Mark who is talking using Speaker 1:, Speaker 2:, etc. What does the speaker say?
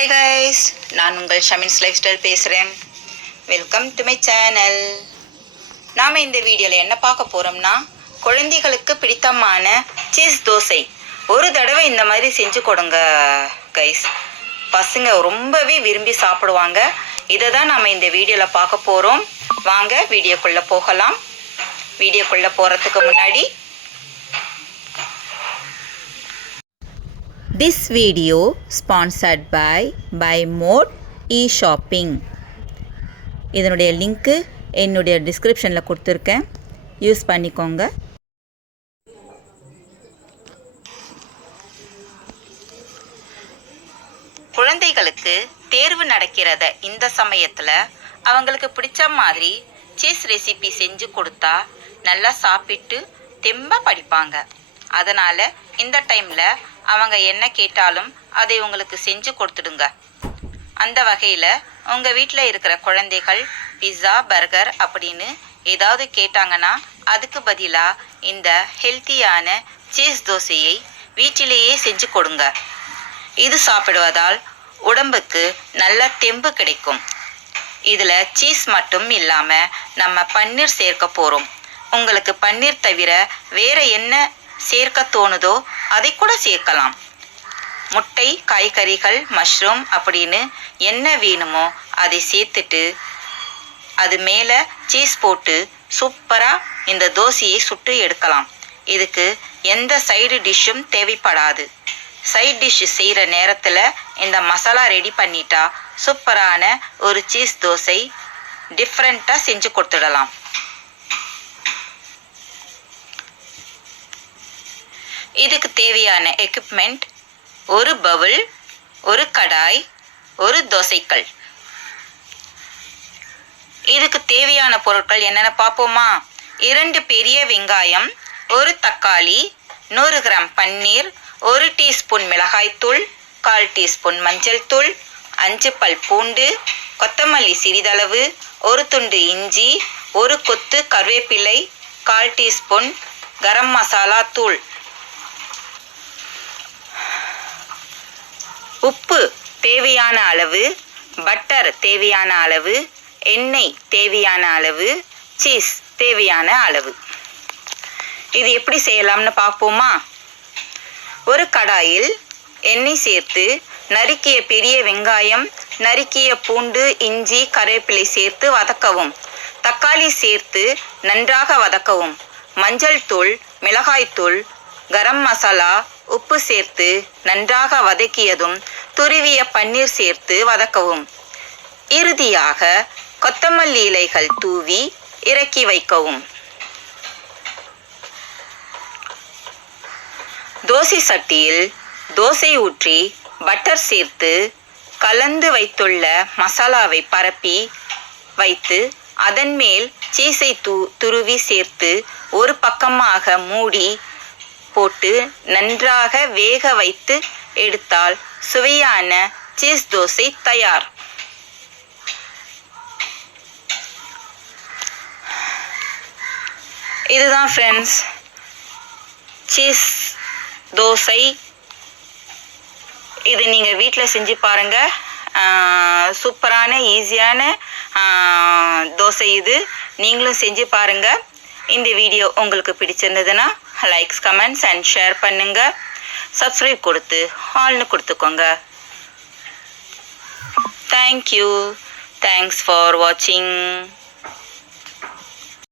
Speaker 1: Hi guys நான் உங்கள் ஷமின்ஸ் life style பேசுகிறேன் வெல்கம் டு மை சேனல் நாம் இந்த வீடியோவில் என்ன பார்க்க போகிறோம்னா குழந்தைகளுக்கு பிடித்தமான சீஸ் தோசை. ஒரு தடவை இந்த மாதிரி செஞ்சு கொடுங்க கைஸ் பசங்க ரொம்பவே விரும்பி சாப்பிடுவாங்க. இதை தான் நாம் இந்த வீடியோவில் பார்க்க போகிறோம் வாங்க வீடியோக்குள்ளே போகலாம். வீடியோக்குள்ளே போகிறதுக்கு முன்னாடி this video sponsored by by mode e shopping இதனுடைய லிங்க்கு என்னுடைய டிஸ்கிரிப்ஷனில் கொடுத்துருக்கேன். யூஸ் பண்ணிக்கோங்க. குழந்தைகளுக்கு தேர்வு நடக்கிறத இந்த சமயத்தில் அவங்களுக்கு பிடிச்ச மாதிரி சீஸ் ரெசிபி செஞ்சு கொடுத்தா நல்லா சாப்பிட்டு தெம்பாக படிப்பாங்க. அதனால் இந்த டைமில் அவங்க என்ன கேட்டாலும் அதை உங்களுக்கு செஞ்சு கொடுத்துடுங்க. அந்த வகையில் உங்கள் வீட்டில் இருக்கிற குழந்தைகள் பிஸ்ஸா பர்கர் அப்படின்னு ஏதாவது கேட்டாங்கன்னா அதுக்கு பதிலாக இந்த ஹெல்த்தியான சீஸ் தோசையை வீட்டிலேயே செஞ்சு கொடுங்க. இது சாப்பிடுவதால் உடம்புக்கு நல்ல தெம்பு கிடைக்கும். இதில் சீஸ் மட்டும் இல்லாமல் நம்ம பன்னீர் சேர்க்க போகிறோம் உங்களுக்கு பன்னீர் தவிர வேறு என்ன சேர்க்க தோணுதோ அதை கூட சேர்க்கலாம். முட்டை காய்கறிகள் மஷ்ரூம் அப்படின்னு என்ன வேணுமோ அதை சேர்த்துட்டு அது மேலே சீஸ் போட்டு சூப்பராக இந்த தோசையை சுட்டு எடுக்கலாம். இதுக்கு எந்த சைடு டிஷ்ஷும் தேவைப்படாது. சைட் டிஷ் செய்கிற நேரத்தில் இந்த மசாலா ரெடி பண்ணிட்டா சூப்பரான ஒரு சீஸ் தோசை டிஃப்ரெண்ட்டாக செஞ்சு கொடுத்துடலாம். இதுக்கு தேவையான எக்யூப்மெண்ட் ஒரு பவுல் ஒரு கடாய் ஒரு தோசைக்கல். இதுக்கு தேவையான பொருட்கள் என்னென்ன பார்ப்போமா? இரண்டு பெரிய வெங்காயம் ஒரு தக்காளி நூறு கிராம் பன்னீர் ஒரு டீஸ்பூன் மிளகாய்த்தூள் கால் டீஸ்பூன் மஞ்சள் தூள் அஞ்சு பல் பூண்டு கொத்தமல்லி சிறிதளவு ஒரு துண்டு இஞ்சி ஒரு கொத்து கருவேப்பிலை கால் டீஸ்பூன் கரம் மசாலா தூள். உப்பு தேவையான அளவு பட்டர் தேவையான அளவு எண்ணெய் தேவையான அளவு சீஸ் தேவையான அளவு. இது எப்படி செய்யலாம்னு பார்ப்போமா? ஒரு கடாயில் எண்ணெய் சேர்த்து நறுக்கிய பெரிய வெங்காயம் நறுக்கிய பூண்டு இஞ்சி கருவேப்பிலை சேர்த்து வதக்கவும். தக்காளி சேர்த்து நன்றாக வதக்கவும். மஞ்சள் தூள் மிளகாய்த்தூள் கரம் மசாலா உப்பு சேர்த்து நன்றாக வதக்கியதும் துருவிய பன்னீர் சேர்த்து வதக்கவும். இறுதியாக கொத்தமல்லி இலைகள் தூவி இறக்கி வைக்கவும். தோசை சட்டியில் தோசை ஊற்றி பட்டர் சேர்த்து கலந்து வைத்துள்ள மசாலாவை பரப்பி வைத்து அதன் மேல் சீஸை து துருவி சேர்த்து ஒரு பக்கமாக மூடி போட்டு நன்றாக வேக வைத்து எடுத்தால் சுவையான சீஸ் தோசை தயார். இதுதான் ஃப்ரெண்ட்ஸ் சீஸ் தோசை. இது நீங்கள் வீட்டில் செஞ்சு பாருங்கள் சூப்பரான ஈஸியான தோசை இது. நீங்களும் செஞ்சு பாருங்கள் இந்த வீடியோ உங்களுக்கு பிடிச்சிருந்ததுன்னா லைக்ஸ் கமெண்ட்ஸ் அண்ட் ஷேர் பண்ணுங்கள் சப்ஸ்கிரைப் கொடுத்து ஆல்னு கொடுத்துக்கோங்க. தேங்க்யூ தேங்க்ஸ் ஃபார் வாட்சிங்